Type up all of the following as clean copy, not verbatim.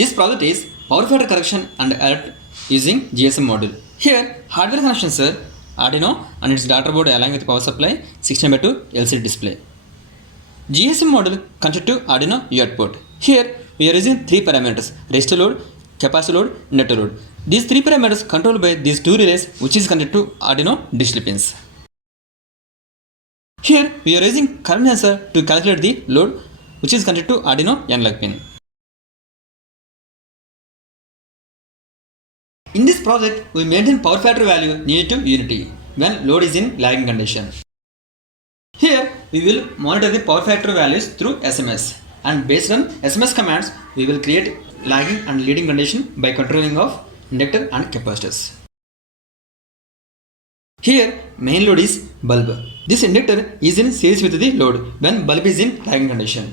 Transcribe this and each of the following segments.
This project is power factor correction and alert using GSM module. Here, hardware connections are Arduino and its daughter board along with power supply 16:2 LCD display. GSM module connected to Arduino UART port. Here, we are using three parameters: resistor load, capacitor load, inductor load. These three parameters controlled by these two relays which is connected to Arduino digital pins. Here, we are using current sensor to calculate the load which is connected to Arduino analog pin. In this project, we maintain power factor value near to unity when load is in lagging condition. Here, we will monitor the power factor values through SMS, and based on SMS commands, we will create lagging and leading condition by controlling of inductor and capacitors. Here, main load is bulb. This inductor is in series with the load when bulb is in lagging condition.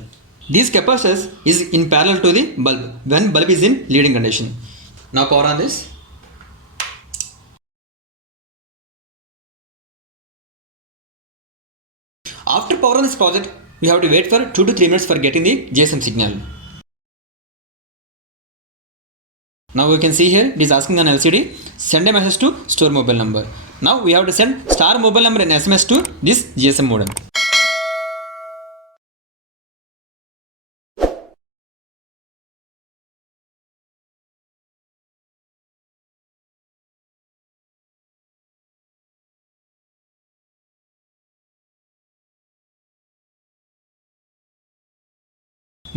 These capacitors is in parallel to the bulb when bulb is in leading condition. Now power on this. After power on this project, we have to wait for 2 to 3 minutes for getting the GSM signal. Now we can see here it is asking on LCD, send a message to store mobile number. Now we have to send star mobile number in SMS to this GSM modem.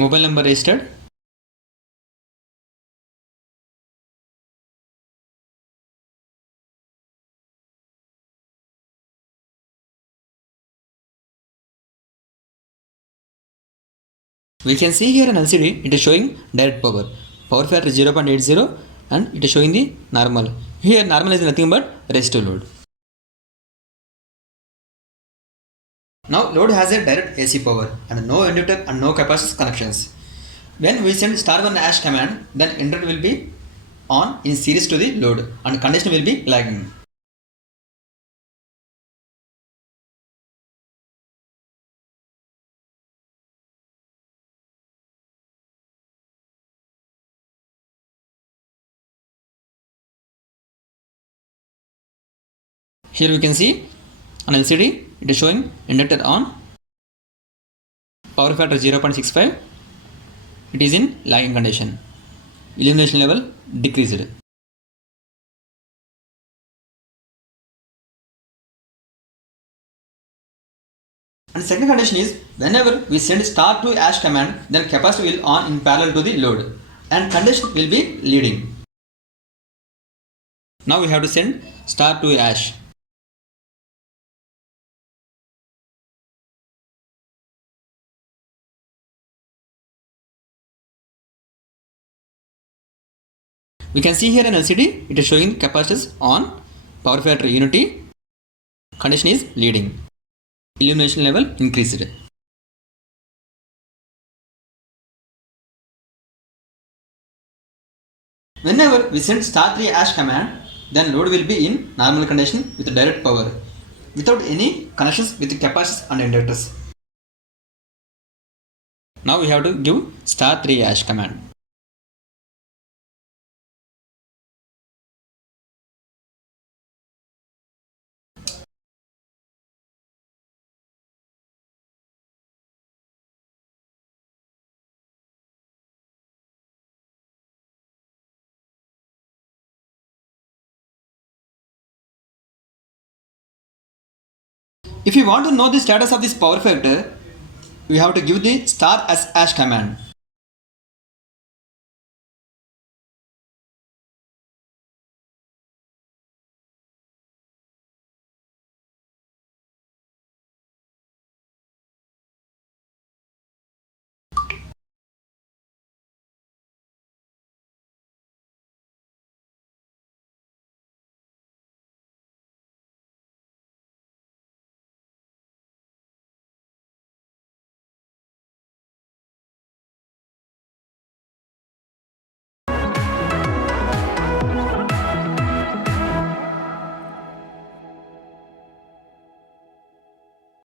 Mobile number registered. We can see here in LCD it is showing direct power. Power factor 0.80 and it is showing the normal. Here normal is nothing but resistive load. Now load has a direct AC power and no inductor and no capacitor connections. When we send *1 hash command, then inductor will be on in series to the load and condition will be lagging. Here we can see on LCD it is showing inductor on, power factor 0.65, it is in lagging condition, illumination level decreased. And second condition is whenever we send *2 hash command, then capacitor will on in parallel to the load and condition will be leading. Now we have to send *2 hash. We can see here in LCD it is showing capacitors on, power factor unity, condition is leading, illumination level increased. Whenever we send *3 hash command, then load will be in normal condition with direct power without any connections with capacitors and inductors. Now we have to give *3 hash command. If you want to know the status of this power factor, we have to give the *hash command.